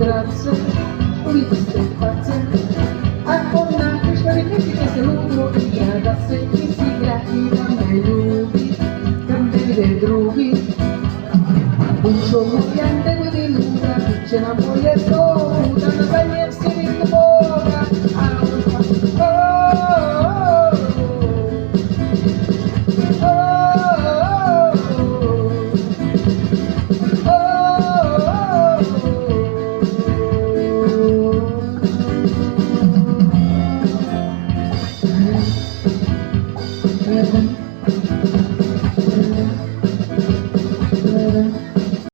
grazie, ulicy płacę, a ona też na ręki to se lubo i gada se i si gra i da me ljubi, kad ne vide drugi. Dušo moja ne vidi luda, bit će nam bolje zlo, da na zadnjem svijetu Boga, a on